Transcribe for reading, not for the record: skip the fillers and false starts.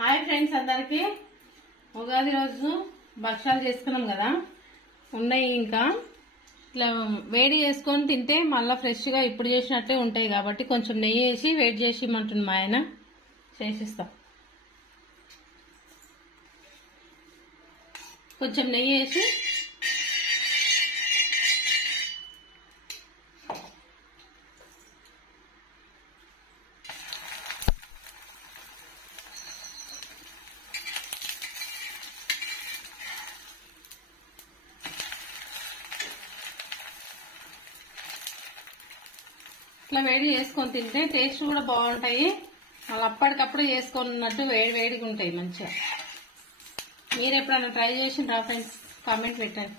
Hi friends, అందరికి ఉగాది రోజు భక్షాలు చేసుకున్నాం కదా, ఉన్నాయి. ఇంకా ఇట్లా వేడి చేసుకొని తింటే మళ్ళీ ఫ్రెష్ గా ఇప్పుడు చేసినట్టే ఉంటాయి. కాబట్టి కొంచెం నెయ్యి వేసి వేడి చేసి ఇమ్మంటుంది మా ఆయన. చేసిస్తాం. కొంచెం నెయ్యి వేసి ఇట్లా వేడి చేసుకొని తింటే టేస్ట్ కూడా బాగుంటాయి. మళ్ళీ అప్పటికప్పుడు చేసుకున్నట్టు వేడి వేడిగా ఉంటాయి మంచిగా. మీరు ఎప్పుడైనా ట్రై చేసిండ్రా ఫ్రెండ్స్? కామెంట్ పెట్టండి.